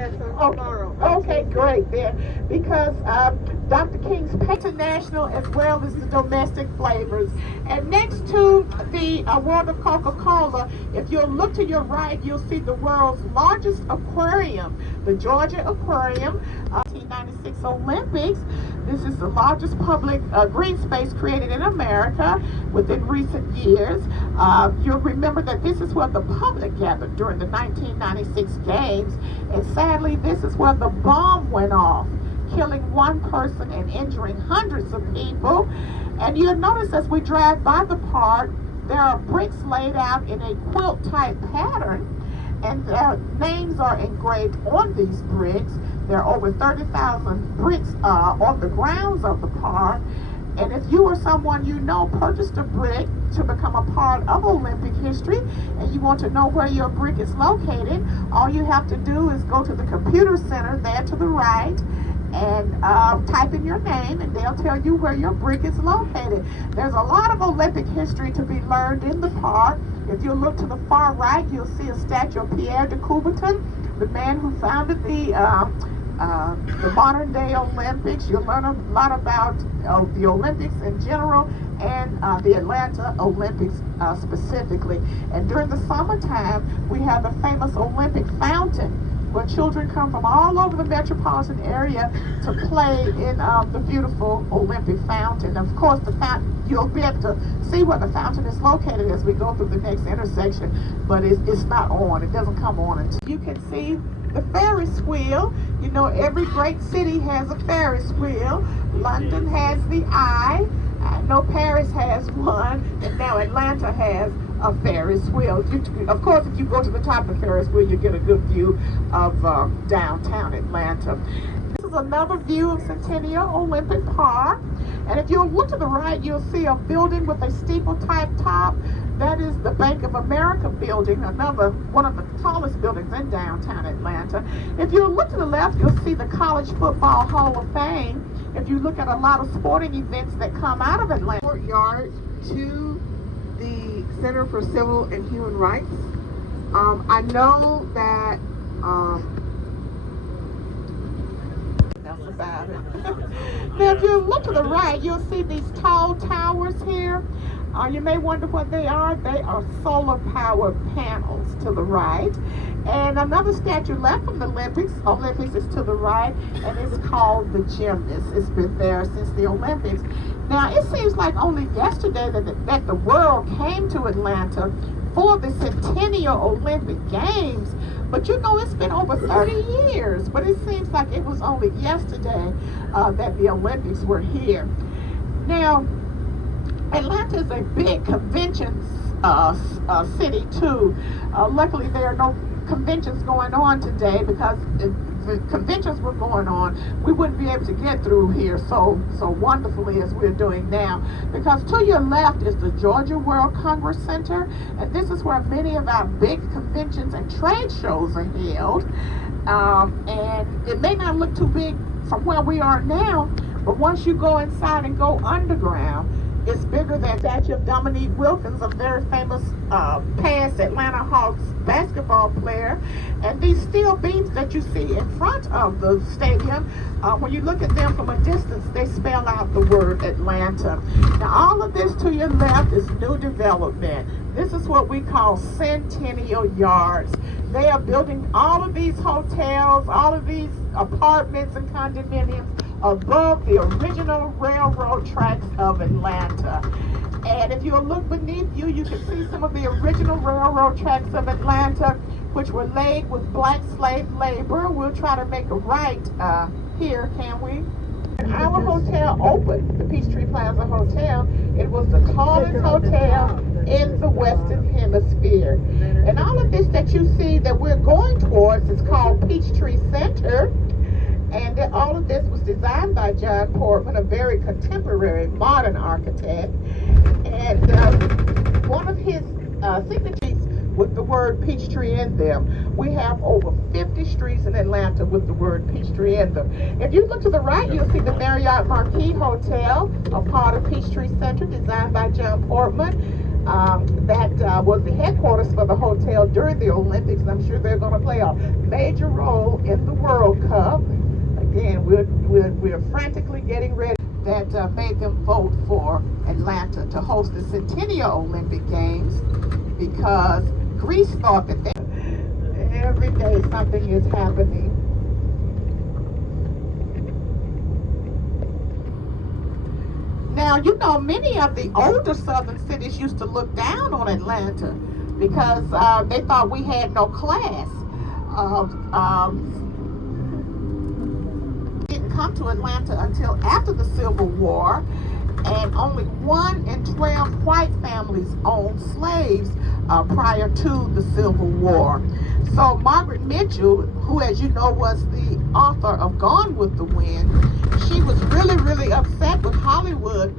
Yes, on Oh, tomorrow. okay, great then. Because Dr. King's international as well as the domestic flavors. And next to the world of Coca-Cola, if you'll look to your right, you'll see the world's largest aquarium, the Georgia Aquarium, 1996 Olympics. This is the largest public green space created in America within recent years. You'll remember that this is where the public gathered during the 1996 games, and sadly this is where the bomb went off, killing one person and injuring hundreds of people. And you'll notice as we drive by the park, there are bricks laid out in a quilt type pattern, and names are engraved on these bricks. There are over 30,000 bricks on the grounds of the park. And if you or someone you know purchased a brick to become a part of Olympic history, and you want to know where your brick is located, all you have to do is go to the computer center there to the right and type in your name, and they'll tell you where your brick is located. There's a lot of Olympic history to be learned in the park. If you look to the far right, you'll see a statue of Pierre de Coubertin, the man who founded the modern day Olympics. You'll learn a lot about the Olympics in general and the Atlanta Olympics specifically. And during the summertime, we have the famous Olympic fountain, where children come from all over the metropolitan area to play in the beautiful Olympic fountain. Of course, the fountain, you'll be able to see where the fountain is located as we go through the next intersection, but it's not on. It doesn't come on until you can see the Ferris wheel. You know, every great city has a Ferris wheel. London has the Eye. I know Paris has one, and now Atlanta has a Ferris wheel. Of course, if you go to the top of the Ferris wheel, you get a good view of downtown Atlanta. This is another view of Centennial Olympic Park. And if you look to the right, you'll see a building with a steeple-type top. That is the Bank of America building, one of the tallest buildings in downtown Atlanta. If you look to the left, you'll see the College Football Hall of Fame. If you look at a lot of sporting events that come out of Atlanta. Courtyard to the Center for Civil and Human Rights. I know that That's about it. Now, if you look to the right, you'll see these tall towers here. You may wonder what they are. They are solar powered panels to the right. And another statue left from the Olympics is to the right, and it's called the Gymnast. It's been there since the Olympics. Now, it seems like only yesterday that the world came to Atlanta for the Centennial Olympic Games. But you know, it's been over 30 years. But it seems like it was only yesterday that the Olympics were here. Now, Atlanta is a big convention city too. Luckily, there are no conventions going on today, because if the conventions were going on, we wouldn't be able to get through here so wonderfully as we're doing now. Because to your left is the Georgia World Congress Center, and this is where many of our big conventions and trade shows are held. And it may not look too big from where we are now, but once you go inside and go underground, it's bigger than the statue of Dominique Wilkins, a very famous past Atlanta Hawks basketball player. And these steel beams that you see in front of the stadium, when you look at them from a distance, they spell out the word Atlanta. Now, all of this to your left is new development. This is what we call Centennial Yards. They are building all of these hotels, all of these apartments and condominiums above the original railroad tracks of Atlanta. And if you look beneath you, you can see some of the original railroad tracks of Atlanta, which were laid with black slave labor. We'll try to make a right here, can we? When our hotel opened, the Peachtree Plaza Hotel, it was the tallest hotel in the Western Hemisphere. And all of this that you see that we're going towards is called Peachtree Center. And all of this was designed by John Portman, a very contemporary, modern architect. And one of his signatures with the word Peachtree in them. We have over 50 streets in Atlanta with the word Peachtree in them. If you look to the right, you'll see the Marriott Marquis Hotel, a part of Peachtree Center, designed by John Portman. That was the headquarters for the hotel during the Olympics, and I'm sure they're going to play a major role in the we're frantically getting ready. That made them vote for Atlanta to host the Centennial Olympic Games because Greece thought that every day something is happening. Now, you know, many of the older southern cities used to look down on Atlanta because they thought we had no class. Didn't come to Atlanta until after the Civil War, and only 1 in 12 white families owned slaves prior to the Civil War. So Margaret Mitchell, who, as you know, was the author of Gone with the Wind, she was really, really upset with Hollywood